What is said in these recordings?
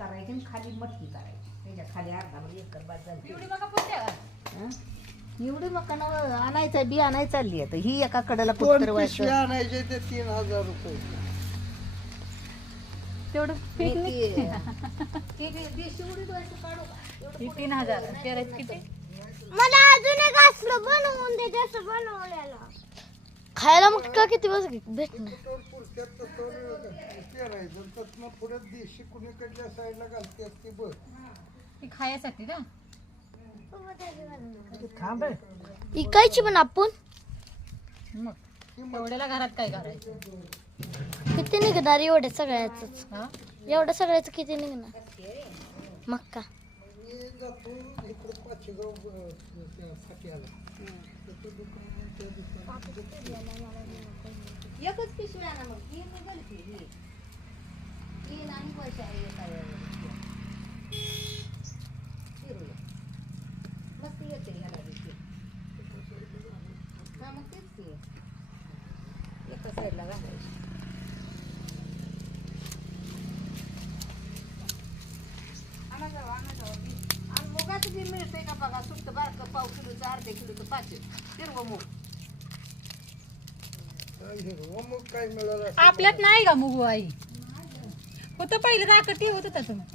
करायची आणि खाली मटकी करायची. त्याच्या खाली अर्धा एकर बाद झाली. एवढी मका पोहोचते का? एवढी मका आणायचं बी आणायची चालली आता ही एका कडेला दोन कुठतर पिशव्या आणायचे ते 3000 रुपये. तेवढं पीक नाही. काढू ही 3000 पेरायचं किती? मला अजून एक असलं बनवून दे जसं बनवलेलं. खायला मग का किती वाज भेटणार? कुठं पुरत्यात तसं पेरायचं. तसं पुढे देशी कुणीकडल्या साईडला घालते असते बघ. ती खायसाठी ना. थांब इकायची पण आपण मग एवढ्याला घरात काय करायचं? किती निघणार एवढ्या सगळ्याच? हा? एवढ्या सगळ्याच किती निघणार मक्का? मी जातो इकडं पाचगाव साठी आला. एकच पिशवी आणा मग ही निघाल की ही. तीन आणि पैसे आहे एका वेळेला. फिरूया. मस्त येते ह्याला देखील. हा मग तेच की. एका साईडला घालायची. आणा जाऊ बी. आणि मुगाचं बी मिळतंय का बघा सुट्ट बारकं पाव किलोचं अर्धे किलोचं पाचशे हिरवं मूग. हिरवं मग काय मिळालं? आपल्यात नाही का मुगू आई? होतं पहिलं दाखट होत होता तुम्ही.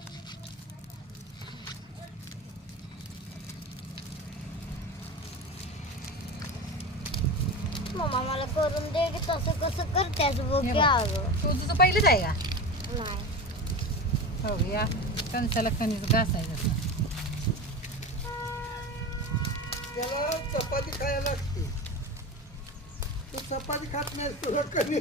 मम्मा मला करून दे की तसं कसं करतेस बघ हे की बघ. अगं. तुझं पहिलंच आहे का? नाही हो या कणसाला कणीस घासायचं. त्याला चपाती खायला लागते. तू चपाती खात नाही तुला कमी